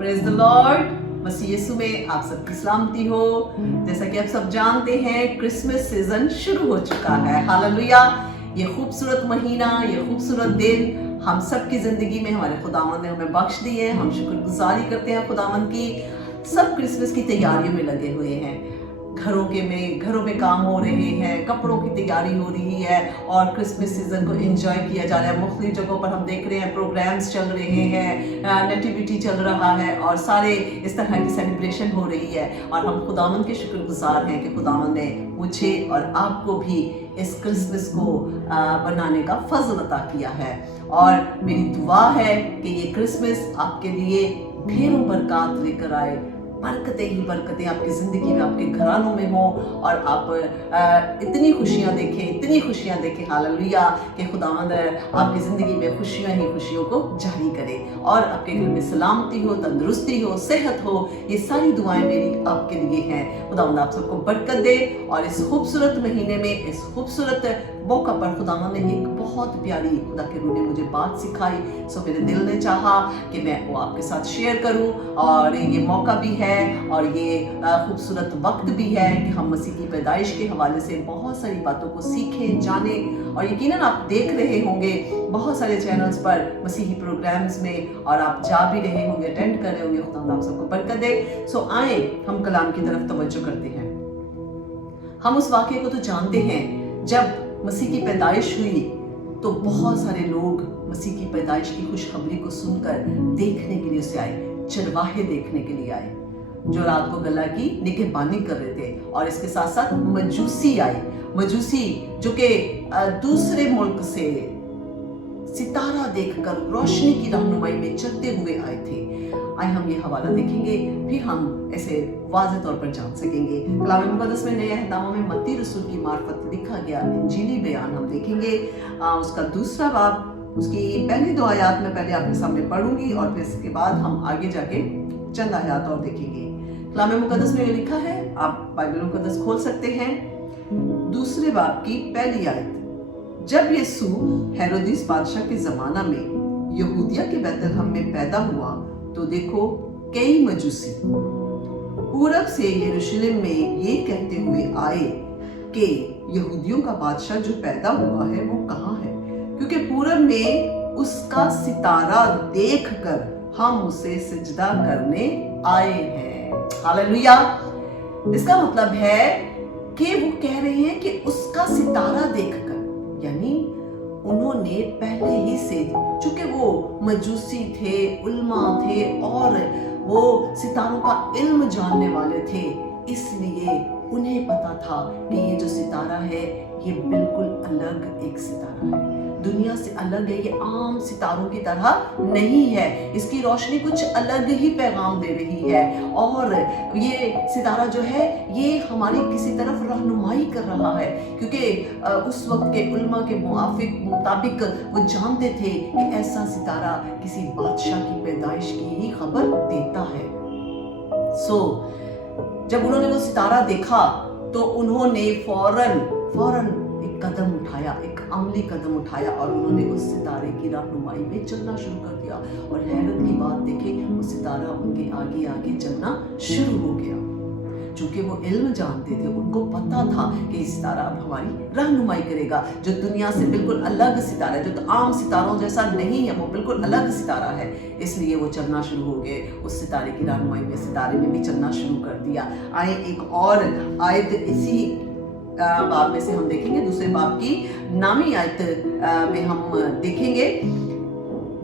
Praise the lord. मसीह यीशु में आप सबकी सलामती हो। जैसा कि आप सब जानते हैं, क्रिसमस सीजन शुरू हो चुका है। हालेलुया। ये खूबसूरत महीना, ये खूबसूरत दिन हम सब की जिंदगी में हमारे खुदावंद ने हमें बख्श दी है। हम शुक्रगुजारी करते हैं खुदावंद की। सब क्रिसमस की तैयारियों में लगे हुए हैं। घरों में काम हो रहे हैं, कपड़ों की तैयारी हो रही है और क्रिसमस सीजन को एंजॉय किया जा रहा है। मुख्तलिफ जगहों पर हम देख रहे हैं प्रोग्राम्स चल रहे हैं, नेटिविटी चल रहा है और सारे इस तरह की सेलिब्रेशन हो रही है। और हम खुदावंद के शुक्रगुजार हैं कि खुदावंद ने मुझे और आपको भी इस क्रिसमस को बनाने का फजल अता किया है। और मेरी दुआ है कि ये क्रिसमस आपके लिए ढेरों बरकत लेकर आए। बरकतें ही बरकतें आपकी ज़िंदगी में, आपके घरानों में हो और आप इतनी खुशियाँ देखें हालेलुया कि खुदावंद आपकी ज़िंदगी में खुशियाँ ही खुशियों को जारी करे और आपके घर में सलामती हो, तंदुरुस्ती हो, सेहत हो। ये सारी दुआएं मेरी आपके लिए हैं। खुदावंद आप सबको बरकत दे। और इस खूबसूरत महीने में, इस खूबसूरत मौका पर खुदावंद ने एक बहुत प्यारी खुदा के रूह ने मुझे बात सिखाई। सो मेरे दिल ने चाहा कि मैं वो आपके साथ शेयर करूं। और ये मौका भी है और ये खूबसूरत वक्त भी है कि हम मसीह की पैदाइश के हवाले से बहुत सारी बातों को सीखें, जानें। और यकीनन आप देख रहे होंगे बहुत सारे चैनल्स पर मसीही प्रोग्राम्स में और आप जा भी रहे होंगे, अटेंड कर रहे होंगे। खुदा आप सबको बरकत दे। सो आए हम कलाम की तरफ तवज्जो करते हैं। हम उस वाक़े को तो जानते हैं, जब मसीह की पैदाइश हुई तो बहुत सारे लोग मसीह की पैदाइश की खुशखबरी को सुनकर देखने के लिए उसे आए। चरवाहे देखने के लिए आए जो रात को गला की निगहबानी कर रहे थे। और इसके साथ साथ मजूसी आए, मजूसी जो कि दूसरे मुल्क से सितारा देखकर रोशनी की रहनुमाई में चलते हुए आए थे। आइए हम ये हवाला देखेंगे, फिर हम ऐसे वाज़ेह तौर पर जान सकेंगे। कलाम मुक़द्दस में नए अहकामों में मत्ती रसूल की मार्फत लिखा गया इंजीली बयान हम देखेंगे। उसका दूसरा बाब, उसकी पहली 2 आयत में पहले आपके सामने पढ़ूंगी और फिर इसके बाद हम आगे जाके चंद आयत और देखेंगे। कलाम मुक़द्दस में ये लिखा है, आप बाइबल मुक़द्दस खोल सकते हैं। दूसरे बाब की पहली आयत। जब यीशु हेरोदिस बादशाह के जमाना में यहूदिया के बैतलहम में पैदा हुआ तो देखो कई मजूसी पूरब से यरूशलेम में ये कहते हुए आए कि यहूदियों का बादशाह जो पैदा हुआ है वो कहाँ है, क्योंकि पूरब में उसका सितारा देखकर हम उसे सिजदा करने आए हैं। हालेलुया। इसका मतलब है कि वो कह रहे हैं कि उसका सितारा देखकर, यानी उन्होंने पहले ही से, चूंकि वो मजूसी थे, उल्मा थे और वो सितारों का इल्म जानने वाले थे, इसलिए उन्हें पता था कि ये जो सितारा है ये बिल्कुल अलग एक सितारा है, दुनिया से अलग है। ये आम सितारों की तरह नहीं है, इसकी रोशनी कुछ अलग ही पैगाम दे रही है। और ये सितारा जो है ये हमारी किसी तरफ रहनुमाई कर रहा है, क्योंकि उस वक्त के उल्मा के मुताबिक वो जानते थे कि ऐसा सितारा किसी बादशाह की पैदाइश की ही खबर देता है। जब उन्होंने वो सितारा देखा तो उन्होंने फौरन एक कदम उठाया, एक अमली कदम उठाया और उन्होंने उस सितारे की रहनुमाई में चलना शुरू कर दिया। और हैरत की बात देखें, वो सितारा उनके आगे आगे चलना शुरू हो गया। चूंकि वो इल्म जानते थे, उनको पता था कि ये सितारा अब हमारी रहनुमाई करेगा, जो दुनिया से बिल्कुल अलग सितारा है, जो तो आम सितारों जैसा नहीं है, वो बिल्कुल अलग सितारा है। इसलिए वो चलना शुरू हो गए उस सितारे की रहनुमाई में, सितारे ने भी चलना शुरू कर दिया। आए एक और आयत इसी बाब में से हम देखेंगे, दूसरे बाब की नामी आयत में हम देखेंगे।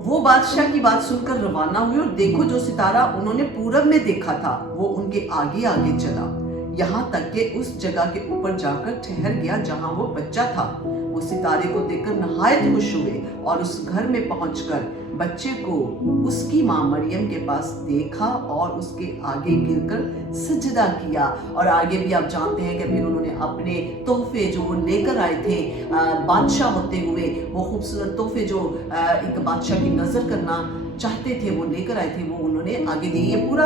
वो बादशाह की बात सुनकर रवाना हुए और देखो जो सितारा उन्होंने पूरब में देखा था वो उनके आगे आगे चला, यहाँ तक कि उस जगह के ऊपर जाकर ठहर गया जहाँ वो बच्चा था। वो सितारे को देखकर नहायत खुश हुए और उस घर में पहुंचकर बच्चे को उसकी माँ मरियम के पास देखा और उसके आगे गिरकर सजदा किया। और आगे भी आप जानते हैं कि फिर उन्होंने अपने तोहफे जो वो लेकर आए थे बादशाह होते हुए, वो खूबसूरत तोहफे जो एक बादशाह की नज़र करना चाहते थे वो लेकर आए थे वो उन्होंने आगे दी। ये पूरा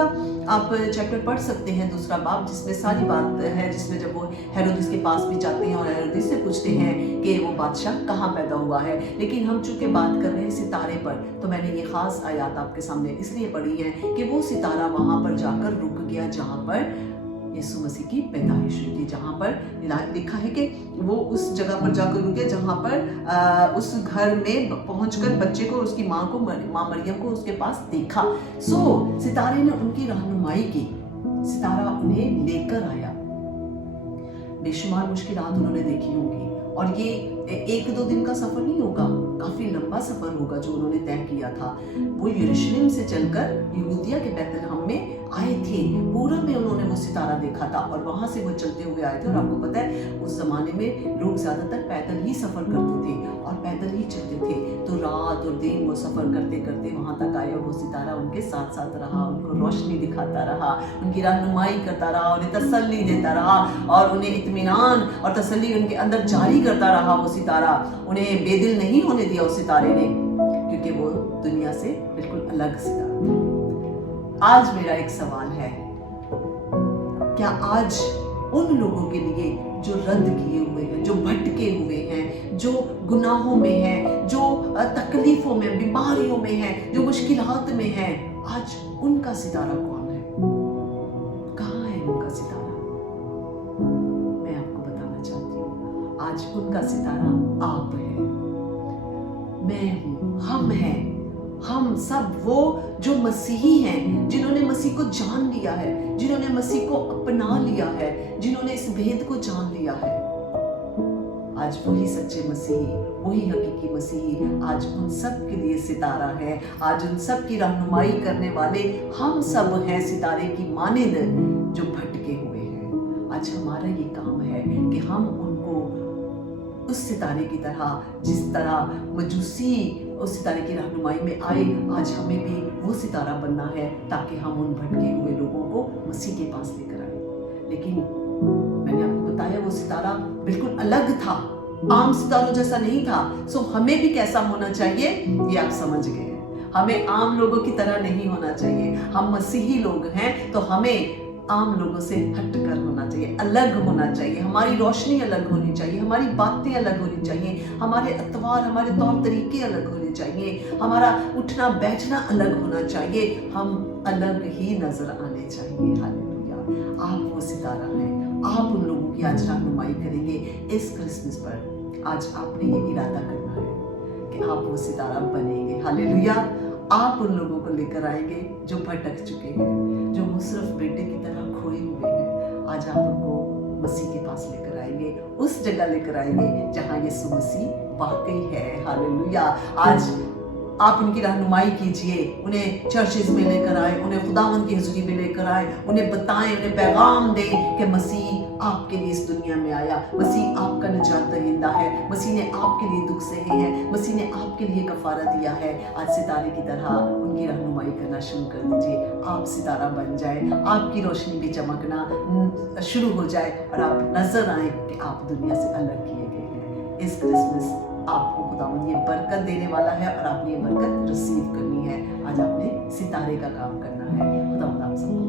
आप चैप्टर पढ़ सकते हैं, 2 बाब, जिसमें सारी बात है, जिसमें जब वो हेरोदिस के पास भी जाते हैं और हेरोदिस से पूछते हैं कि वो बादशाह कहाँ पैदा हुआ है। लेकिन हम चूंकि बात कर रहे हैं सितारे पर, तो मैंने ये खास आयत आपके सामने इसलिए पढ़ी है कि वो सितारा वहां पर जाकर रुक गया जहां पर यीशु मसीह की पैदाइश हुई थी, जहाँ पर लिखा है कि वो उस जगह पर जाकर रुके जहाँ पर उस घर में पहुंचकर बच्चे को, उसकी माँ को, माँ मरियम को उसके पास देखा। सितारे ने उनकी रहनुमाई की, सितारा उन्हें लेकर आया। बेशुमार मुश्किलात उन्होंने देखी होंगी, और ये 1-2 दिन का सफर नहीं होगा, काफी लंबा सफर होगा जो उन्होंने तय किया था। वो यरूशलेम से चलकर यहूदिया के बैतलहम में आए थे। पूरब में उन्होंने वो सितारा देखा था और वहां से वो चलते हुए आए थे। और आपको पता है उस जमाने में लोग ज्यादातर पैदल ही सफर करते थे और पैदल ही चलते थे। तो रात और दिन वो सफर करते करते वहां तक आए और वो सितारा उनके साथ साथ रहा, उनको रोशनी दिखाता रहा, उनकी रहनुमाई करता रहा, उन्हें तसल्ली देता रहा और उन्हें इत्मीनान और तसल्ली उनके अंदर जारी करता रहा। वो सितारा उन्हें बेदिल नहीं होने दिया उस सितारे ने, क्योंकि वो दुनिया से बिल्कुल अलग सितारा था। आज मेरा एक सवाल है, क्या आज उन लोगों के लिए जो रद्द किए हुए हैं, जो भटके हुए हैं, जो गुनाहों में हैं, जो तकलीफों में, बीमारियों में हैं, जो मुश्किलात में हैं, आज उनका सितारा कौन है? कहाँ है उनका सितारा? मैं आपको बताना चाहती हूँ, आज उनका सितारा आप है, मैं हूँ, हम हैं। हम सब वो जो मसीही हैं, जिन्होंने मसीह को जान लिया है, जिन्होंने मसीह को अपना लिया है, जिन्होंने इस भेद को जान लिया है, आज वही सच्चे मसीही, वही हकीकी मसीही आज उन सब के लिए सितारा है। आज उन सब की रहनुमाई करने वाले हम सब हैं, सितारे की मानिंद जो भटके हुए हैं। आज हमारा ये काम है कि हम उनको उस सितारे की तरह, जिस तरह मजूसी उस सितारे की रहनुमाई में आए, आज हमें भी वो सितारा बनना है, ताकि हम उन भटके हुए लोगों को मसीह के पास लेकर आए। लेकिन मैंने आपको बताया वो सितारा बिल्कुल अलग था, आम सितारों जैसा नहीं था। सो हमें भी कैसा होना चाहिए ये आप समझ गए हैं। हमें आम लोगों की तरह नहीं होना चाहिए। हम मसीही लोग हैं तो हमें आम लोगों से हटकर होना चाहिए, अलग होना चाहिए। हमारी रोशनी अलग होनी चाहिए, हमारी बातें अलग होनी चाहिए, हमारे अतवार, हमारे तौर तरीके अलग होने चाहिए, हमारा उठना बैठना अलग होना चाहिए, हम अलग ही नजर आने चाहिए। हालेलुया। आप वो सितारा हैं, आप उन लोगों की आज रहनुमाई करेंगे इस क्रिसमस पर। आज आपने ये इरादा करना है कि आप वो सितारा बनेंगे। हालेलुया। आप उन लोगों को लेकर आएंगे जो भटक चुके हैं, जो मुसरफ बेटे की तरह खोए हुए हैं। आज आप उनको मसीह के पास लेकर आएंगे, उस जगह लेकर आएंगे जहां यीशु मसीह वाकई है। हालेलुया। आज आप उनकी रहनुमाई कीजिए, उन्हें चर्चेज में लेकर आए, उन्हें खुदावंद की हुजूरी में लेकर आए, उन्हें बताएं, उन्हें पैगाम दें कि मसीह आपके लिए इस दुनिया में आया, मसीह आपका निजात दहिंदा है, मसीह ने आपके लिए दुख सहे हैं, मसीह ने आपके लिए कफारा दिया है। आज सितारे की तरह उनकी रहनुमाई करना शुरू कर दीजिए। आप सितारा बन जाए, आपकी रोशनी भी चमकना शुरू हो जाए और आप नजर आए कि आप दुनिया से अलग किए गए हैं। इस क्रिसमस आपको खुदावंद ये बरकत देने वाला है और आपने ये बरकत रिसीव करनी है। आज आपने सितारे का काम करना है। खुदावंद आप सब